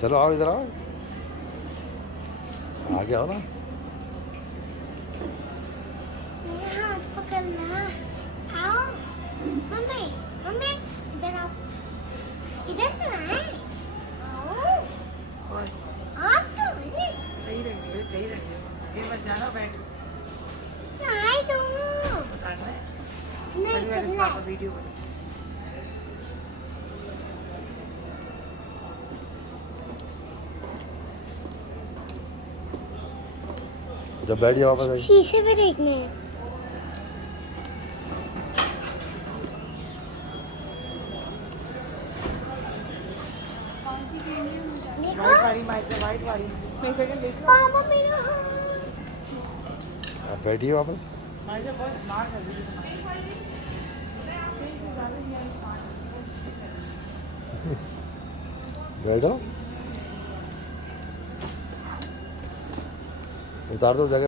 चलो आओ इधर आओ, आ गया हो ना। हाथ पकड़ना। आओ मम्मी, मम्मी इधर आओ, इधर तो आए। आओ और आप तो आए। सही रहेंगे, सही रहेंगे। ये मत जाना, बैठ आए तो उतारना है। नहीं चल रहा पापा है। वीडियो बना। जब बैठ जाओ वापस आई। शीशे पे देखने हैं। वाइट वाली माई से, वाइट वाली मैं जगह देख लो। पापा मेरा हाथ। आप बैठिए वापस। माई से बहुत स्मार्ट है वीडियो बनाने। बैठो, उतार दो जगह।